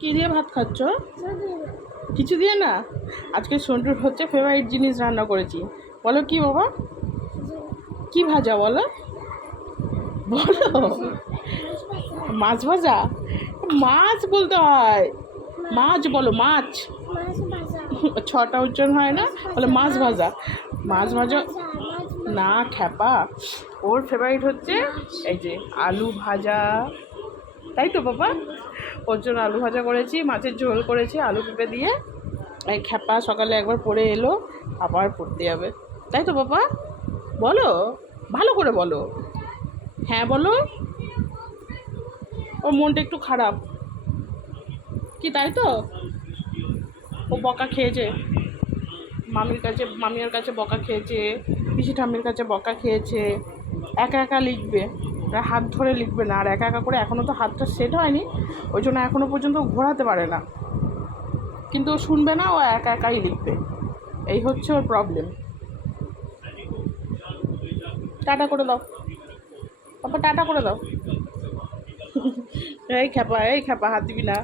কি দিয়ে ভাত খাচ্ছ? কিছু দিয়ে না। আজকে সন্টুর হচ্ছে ফেভারিট জিনিস রান্না করেছি। বলো কি বাবা? কি ভাজা বলো? বলো। মাছ ভাজা? মাছ বলতে হয়। মাছ বলো, মাছ। ছটা উচ্চারণ হয় না, বলে মাছ ভাজা। মাছ ভাজা না খ্যাপা। ওর ফেভারিট হচ্ছে এই যে আলু ভাজা, তাই তো বাবা? ওর জন্য আলু ভাজা করেছি, মাছের ঝোল করেছি আলু পেঁপে দিয়ে। এই খ্যাপা সকালে একবার পড়ে এলো, আবার পড়তে যাবে, তাই তো বাবা? বলো, ভালো করে বলো। হ্যাঁ বলো। ওর মনটা একটু খারাপ কি, তাই তো? ও বকা খেয়েছে মামির কাছে বকা খেয়েছে, পিসি ঠাম্মির কাছে বকা খেয়েছে। একা একা লিখবে, আর হাত ধরে লিখবে না, আর একা একা করে এখনও তো হাতটা সেট হয়নি, ওই জন্য এখনও পর্যন্ত ঘোরাতে পারে না। কিন্তু ও শুনবে না, ও একা একাই লিখবে। এই হচ্ছে ওর প্রবলেম। টাটা করে দাও বাবা, টাটা করে দাও। এই খ্যাপা, এই খ্যাপা, হাত দিবি না।